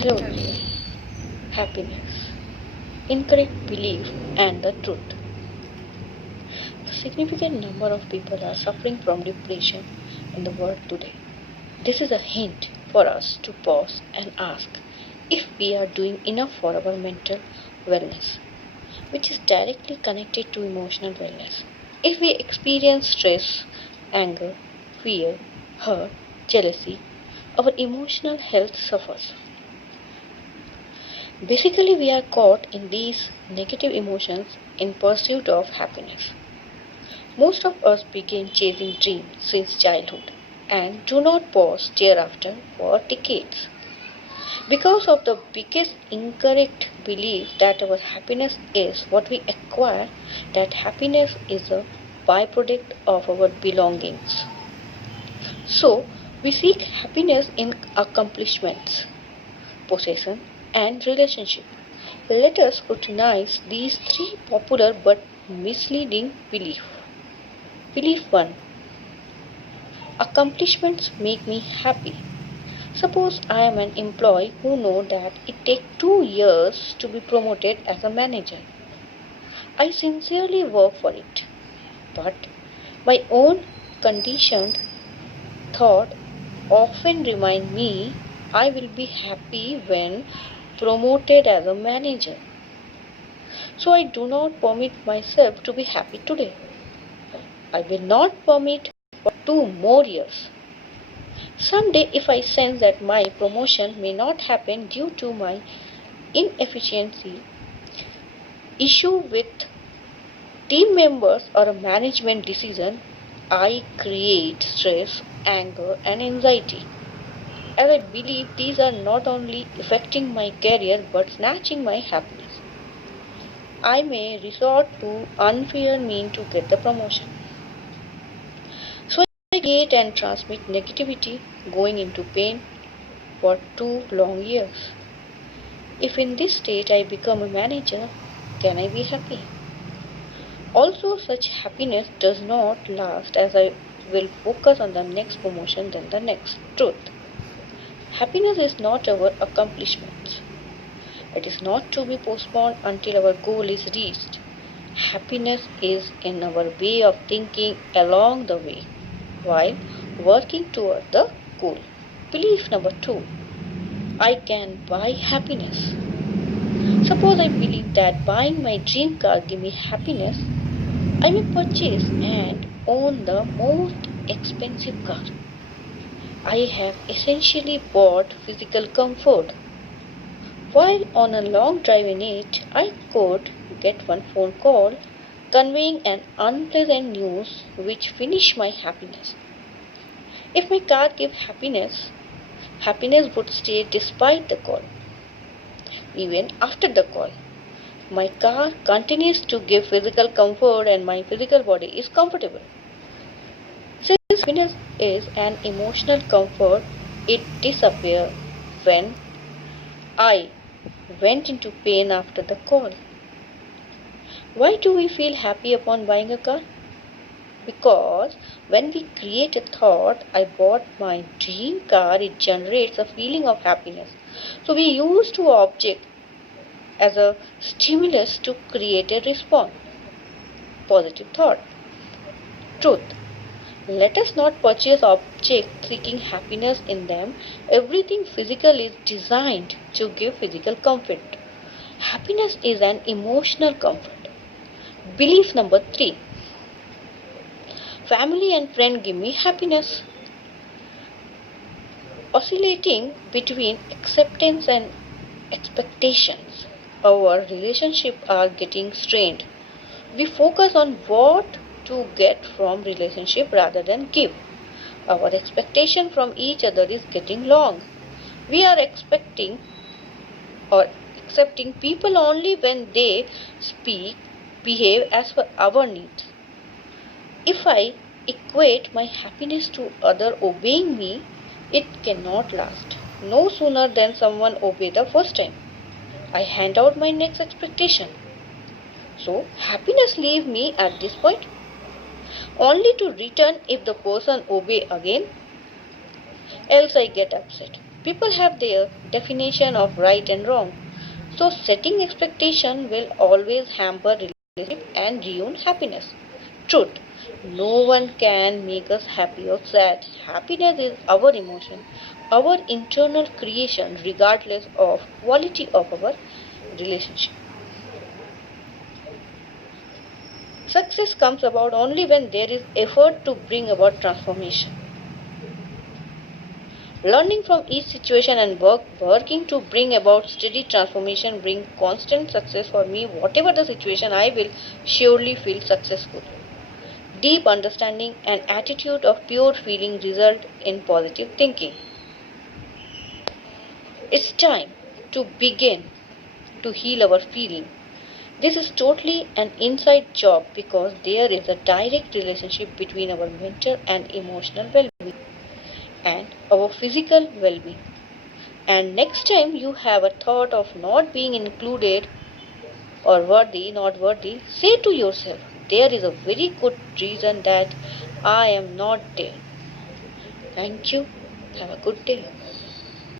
Hello everyone. Happiness, incorrect belief, and the truth. A significant number of people are suffering from depression in the world today. This is a hint for us to pause and ask if we are doing enough for our mental wellness, which is directly connected to emotional wellness. If we experience stress, anger, fear, hurt, jealousy, our emotional health suffers. Basically, we are caught in these negative emotions in pursuit of happiness. Most of us begin chasing dreams since childhood and do not pause thereafter for decades. Because of the biggest incorrect belief that our happiness is what we acquire, that happiness is a byproduct of our belongings. So, we seek happiness in accomplishments, possession, and relationship. Let us scrutinize these three popular but misleading beliefs. Belief 1. Accomplishments make me happy. Suppose I am an employee who know that it takes 2 years to be promoted as a manager. I sincerely work for it, but my own conditioned thought often remind me I will be happy when promoted as a manager. So I do not permit myself to be happy today. I will not permit for 2 more years. Someday, if I sense that my promotion may not happen due to my inefficiency, issue with team members, or a management decision, I create stress, anger, and anxiety. As I believe these are not only affecting my career but snatching my happiness. I may resort to unfair means to get the promotion. So I create and transmit negativity, going into pain for 2 long years. If in this state I become a manager, can I be happy? Also, such happiness does not last, as I will focus on the next promotion than the next. Truth. Happiness is not our accomplishments. It is not to be postponed until our goal is reached. Happiness is in our way of thinking along the way while working toward the goal. Belief number 2. I can buy happiness. Suppose I believe that buying my dream car give me happiness. I may purchase and own the most expensive car. I have essentially bought physical comfort. While on a long drive in it, I could get one phone call conveying an unpleasant news which finish my happiness. If my car gave happiness, happiness would stay despite the call. Even after the call, my car continues to give physical comfort and my physical body is comfortable. Since happiness is an emotional comfort, it disappears when I went into pain after the call. Why do we feel happy upon buying a car? Because when we create a thought, I bought my dream car, it generates a feeling of happiness. So we use to object as a stimulus to create a response. Positive thought. Truth. Let us not purchase objects seeking happiness in them. Everything physical is designed to give physical comfort. Happiness is an emotional comfort. Belief number 3. Family and friends give me happiness. Oscillating between acceptance and expectations, our relationships are getting strained. We focus on what to get from relationship rather than give. Our expectation from each other is getting long. We are expecting or accepting people only when they speak, behave as per our needs. If I equate my happiness to other obeying me, it cannot last. No sooner than someone obey the first time, I hand out my next expectation. So happiness leave me at this point, only to return if the person obey again, else I get upset. People have their definition of right and wrong. So setting expectation will always hamper relationship and ruin happiness. Truth. No one can make us happy or sad. Happiness is our emotion, our internal creation regardless of quality of our relationship. Success comes about only when there is effort to bring about transformation. Learning from each situation and working to bring about steady transformation bring constant success for me. Whatever the situation, I will surely feel successful. Deep understanding and attitude of pure feeling result in positive thinking. It's time to begin to heal our feeling. This is totally an inside job because there is a direct relationship between our mental and emotional well-being and our physical well-being. And next time you have a thought of not being included or worthy, not worthy, say to yourself, there is a very good reason that I am not there. Thank you. Have a good day.